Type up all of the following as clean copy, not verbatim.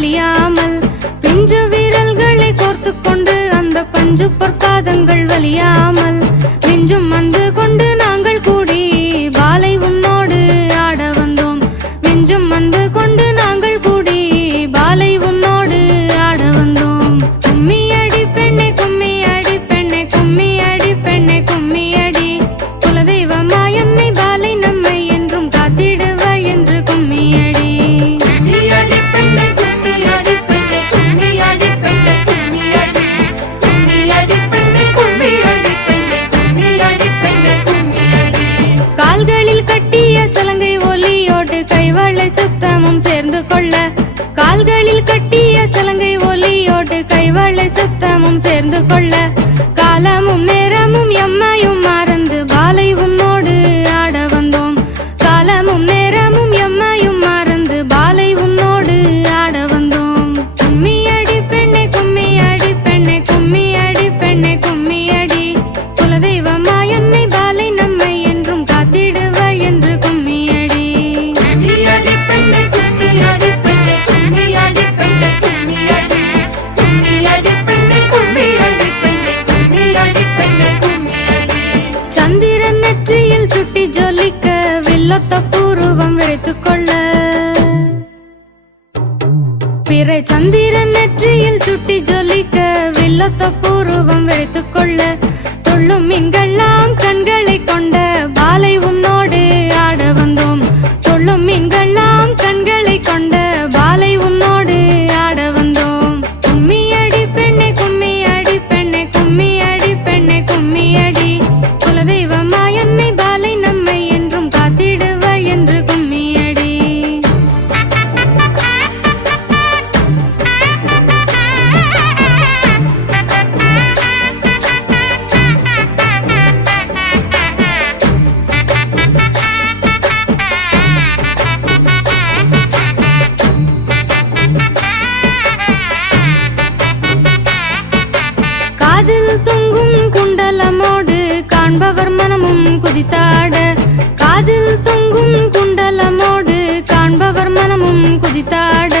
அழியாமல் பிஞ்சு வீரல்களை கோர்த்து கொண்டு அந்த பஞ்சு பொற்பாதங்கள் வலியாமல் மிஞ்சும் வந்து கொண்டு நாங்கள் கூடி பாலை உன்னோடு ஆட வந்தோம். மிஞ்சும் வந்து கொண்டு நாங்கள் கூடி பாலை உன்னோடு ஆட வந்தோம். கும்மி அடி பெண்ணே கும்மி அடி பெண்ணே கும்மி அடி பெண்ணே கும்மி அடி குலதெய்வமா என்னை பாலை நம்மை என்றும் காத்திடுவாள் என்று கும்மி அடி. கால்களில் கட்டிய சலங்கை ஒலியோடு கைவாளை சுத்தமும் சேர்ந்து கொள்ள கால்களில் கட்டிய சலங்கை ஒலியோடு கைவாளை சுத்தமும் சேர்ந்து கொள்ள காலமும் நேரமும் எம்மையும் மறந்து பாலை உன்னோடு ஆட வந்தோம். காலமும் நேரமும் எம்மையும் மறந்து பாலை உன்னோடு ஆட வந்தோம். கும்மி அடி பெண்ணே கும்மி அடி பெண்ணே கும்மி அடி பெண்ணே கும்மி அடி குலதெய்வமா என்னை பாலை நம்மை என்றும் காத்திடுவாள் என்று கும்மி அடி. சந்திரன் நெற்றியில் சுட்டி ஜொலிக்க வில்லொத்த பூர்வம் விரைத்துக் கொள்ள பிறை சந்திரன் நெற்றியில் சுட்டி ஜொலிக்க வில்லொத்த பூர்வம் விரைத்துக் கொள்ள துள்ளும் மீன்கள்லாம் கண்களை கொண்ட பாலை உன்னோடு ஆட வந்தோம். துள்ளும் மீன்கள்லாம் கண்களை கொண்ட பாலை உன்னோடு ஆட வந்தோம். கும்மி அடி பெண்ணே கும்மி அடி பெண்ணே கும்மி அடி பெண்ணே கும்மி அடி குலதெய்வமா என்னை பாலை நம்மை என்றும் காத்திடுவாள் என்று கும்மி அடி. காதில் தொங்கும் குண்டலமோடு காண்பவர் மனமும் குதித்தாட காதில் தொங்கும் குண்டலமோடு காண்பவர் மனமும் குதித்தாட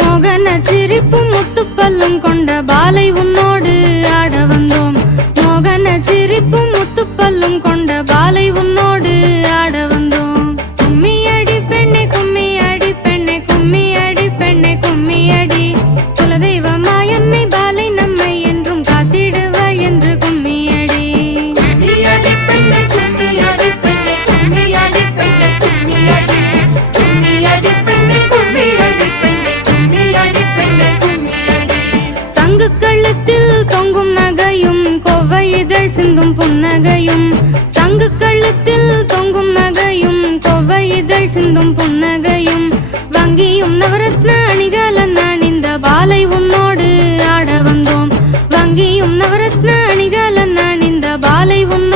மோகன சிரிப்பும் முத்துப்பல்லும் கொண்ட பாலை உன்னோடு ஆட வந்தோம். மோகன சிரிப்பும் முத்துப்பல்லும் கொண்ட பாலை உன்னோடு ஆட வந்தோம். கும்மி அடி பெண்ணே கும்மி அடி பெண்ணே கும்மி அடி பெண்ணே கும்மி அடி குலதெய்வமா என்னை பாலை நம்மை என்றும் காத்திடுவாள் என்று கும்மி அடி. சங்கு கழுத்தில் தொங்கும் நகையும் கொவ்வை இதழ் சிந்தும் புன்னகையும் சங்கு கழுத்தில் தொங்கும் நகையும் கொவ்வை இதழ் சிந்தும் புன்னகையும் வங்கியும் நவரத்ன அணிகலன் அணிந்த பாலை உன்னோடு ஆட வந்தோம். வங்கியும் நவரத்ன அணிகலன் அணிந்த பாலை உன்னோடு